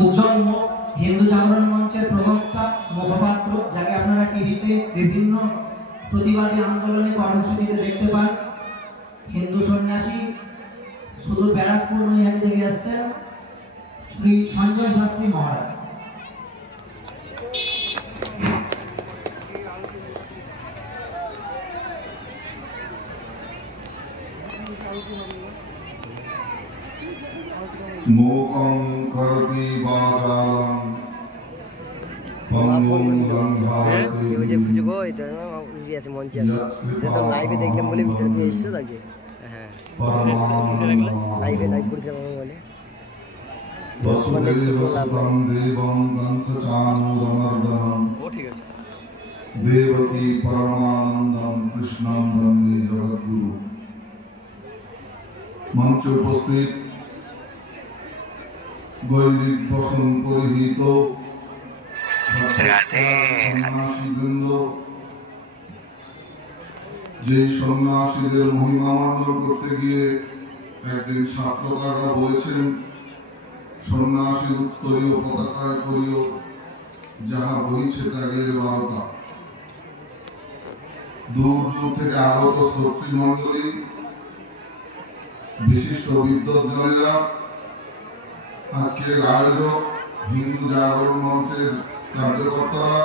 উজ্জ্বল মুখ, হিন্দু জাগরণ মঞ্চের প্রবক্তা মুখপাত্র, যাকে আপনারা টিভিতে বিভিন্ন প্রতিবাদী আন্দোলনে কর্মসূচিতে দেখতে পান। হিন্দু সন্ন্যাসী সুদূর ব্যারাকপুর নৈহাটি থেকে আসছেন শ্রী সঞ্জয় শাস্ত্রী মহারাজ। मूकं करोति वाचालं पङ्गुं लङ्घयते वसुदेवसुतं देवं कंसचाणूरमर्दनं देवकी परमानन्दं कृष्णं वन्दे जगद्गुरु। मंचे उपस्थित গৈরিক বসন পরিহিত সন্ন্যাসীবৃন্দ, যে সন্ন্যাসীদের মহিমা অর্জন করতে গিয়ে একদিন শাস্ত্রকাররা বলেছেন, সন্ন্যাসীর উত্তরীয় পতাকায় করিও যাহা বহিছে ত্যাগের বারতা। দূর দূর থেকে আগত শ্রোতৃমণ্ডলী, বিশিষ্ট বিদ্বজ্জনেরা, আজকের আয়োজক হিন্দু জাগরণ মঞ্চের কার্যকর্তারা,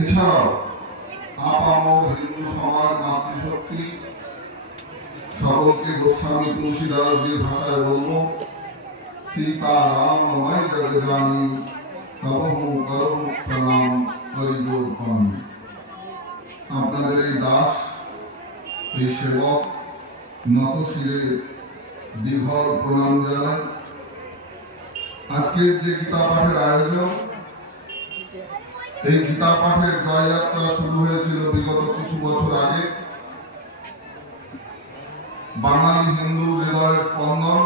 এছাড়াও আপামর হিন্দু সমাজ মাতৃশক্তি, সকলকে গোস্বামী তুলসীদাসজির ভাষায় বলবো, সীতারাম মাই জগজানি সবহু করম প্রণাম করিজোর পানি। আপনাদের এই দাস, এই সেবক নত শিরে দীঘল প্রণাম জানাই। আজকের যে গীতা পাঠের আয়োজন, এই গীতা পাঠের জয়যাত্রা শুরু হয়েছিল বিগত কিছু বছর আগে। বাঙালি হিন্দু হৃদয়ের স্পন্দন,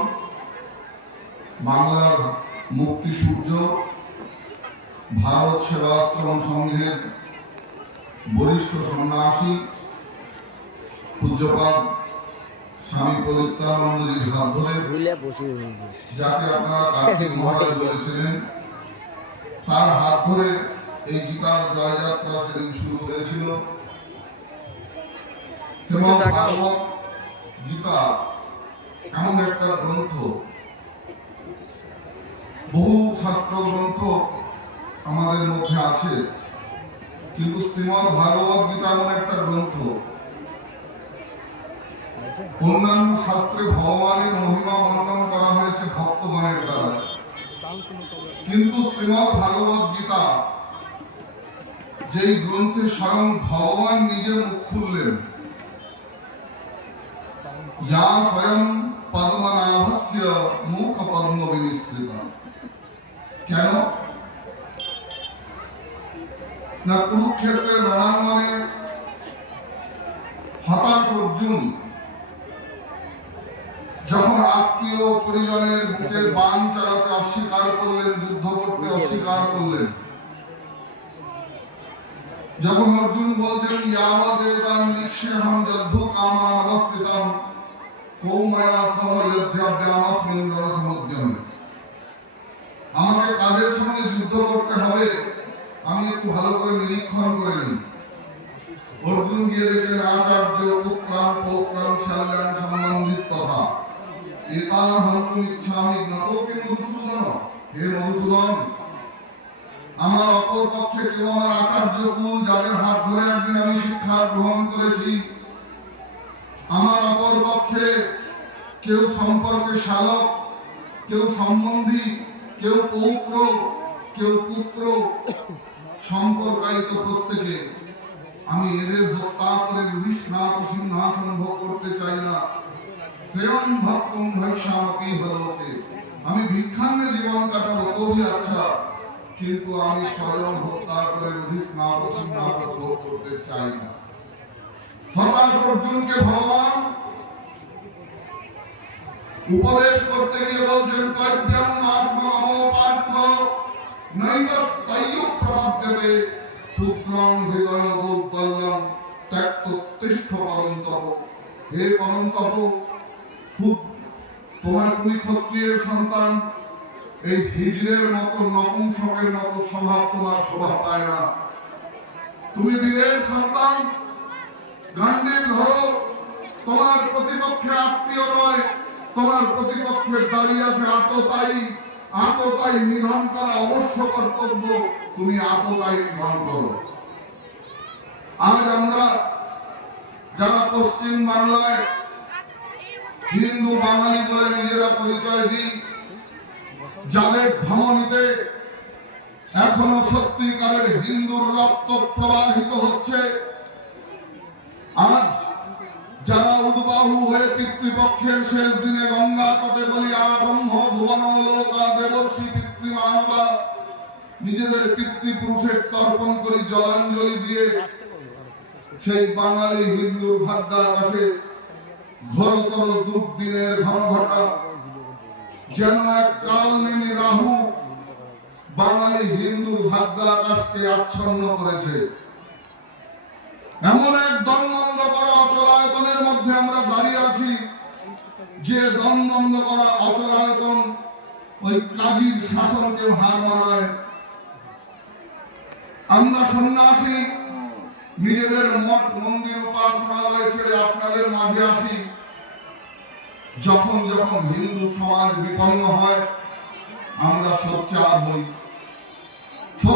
বাংলার মুক্তি সূর্য, ভারত সেবাশ্রম সংঘের বরিষ্ঠ সন্ন্যাসী পূজ্যপাদ স্বামী প্রদীপ্তানন্দজির হাত ধরে, যাকে আপনারা কার্তিক মহারাজ বলেছিলেন, তার হাত ধরে এই গীতার জয়যাত্রা সেদিন শুরু হয়েছিল। শ্রীমদ্ ভাগবত গীতা এমন একটা গ্রন্থ, বহু শাস্ত্র গ্রন্থ আমাদের মধ্যে আছে, কিন্তু শ্রীমদ্ ভাগবত গীতা এমন একটা গ্রন্থ, অন্যান্য শাস্ত্রে ভগবানের মহিমা বর্ণন করা হয়েছে ভক্তগণের দ্বারা, কিন্তু শ্রীমদ্ ভাগবত গীতা যেই গ্রন্থে স্বয়ং ভগবান নিজে মুখ খুললেন, ইয়া স্বয়ং পদ্মনাভস্য মুখ পদ্ম বিনিসৃতা। কেন না, কুরুক্ষেত্রের রণাঙ্গনে হতাশ অর্জুন যখন আত্মীয় পরিজনের বুকে বাণ চালাতে অস্বীকার করলেন, যুদ্ধ করতে অস্বীকার করলেন, যখন অর্জুন বলছেন ইয়াবদেতান দীক্ষেহম যদ্ধ কামান অবস্থিতম কৌময়া সহ যুদ্ধাভ্যামস্মিন রণসমুদ্যমে, আমাকে কাদের সঙ্গে যুদ্ধ করতে হবে আমি একটু ভালো করে নিরীক্ষণ করে নিই। অর্জুন গিয়ে দেখলেন আচার্য পুত্রাং পৌত্রাং শাল্যাং সম্বন্ধিস্তথা এতান হন্তুম ইচ্ছামি জ্ঞাতোপি মধুসূদন। হে মধুসূদন, আমার অপর পক্ষে কেউ আমার আচার্য কুল, যাদের হাত ধরে একদিন আমি শিক্ষা গ্রহণ করেছি, আমার অপর পক্ষে কেউ সম্পর্কে শালক, কেউ সম্বন্ধী, কেউ পৌত্র, কেউ পুত্র, সম্পর্কায়িত প্রত্যেকে, আমি এদের হত্যা করে বিষ্ণাত সিংহাসন ভোগ করতে চাই না। শ্রেয়ং ভক্তং ভৈষ্যামপি হলোকে, আমি ভিক্ষান্নে জীবন কাটাবো তবু আচ্ছা, কিন্তু আমি স্বয়ং হত্যা করে বিষ্ণাত সিংহাসন ভোগ করতে চাই না। হতাশ অর্জুনকে ভগবান উপদেশ করতে গিয়ে বলছেন তৈব্যম আসমামো পার্থ নৈতৎ তৈয়ুক প্রবদ্যতে পুত্রং হৃদয় দৌর্বল্যং ত্যক্তোত্তিষ্ঠ পরন্তপ। হে পরন্তপ, খুব তুমি ক্ষত্রিয়ের সন্তান, এই হিজড়ের মতো নপুংসকের মতো স্বভাব তোমার শোভা পায় না। তুমি বীরের সন্তান, গান্ডীব ধরো। তোমার প্রতিপক্ষে আত্মীয় নয়, তোমার প্রতিপক্ষে দাঁড়িয়ে আছে আততায়ী। আততায়ী নিধন করা অবশ্য কর্তব্য, তুমি আততায়ী নিধন করো। আজ আমরা যারা পশ্চিম বাংলায় হিন্দু বাঙালি বলে নিজেরা পরিচয় দিই, যাদের ধমনীতে এখনো সত্যিকারের হিন্দুর রক্ত প্রবাহিত হচ্ছে, আজ যারা উদ্বাহু হয়ে পিতৃপক্ষের শেষ দিনে গঙ্গা তটে বলিয়া ব্রহ্ম ভুবন লোকা দেবর্ষি পিতৃমানবা নিজেদের পিতৃপুরুষের তর্পণ করি জলাঞ্জলি দিয়ে, সেই বাঙালি হিন্দুর ভাগ্যাকাশে ঘোরতর দুর্দিনের ঘনঘটা যেন এক কালনেমী রাহু বাঙালি হিন্দুর ভাগ্যাকাশকে আচ্ছন্ন করেছে। এমন এক দমবন্ধ করা অচলায়তনের মধ্যে আমরা দাঁড়িয়ে আছি, যে দমবন্ধ করা অচলায়তন ওই কাজীর শাসনকে হার মানায়। আমরা সন্ন্যাসী নিজেদের মঠ মন্দির উপাসনালয় ছেড়ে আপনাদের মাঝে আসি। যখন যখন হিন্দু সমাজ বিপন্ন হয় আমরা সোচ্চার হই।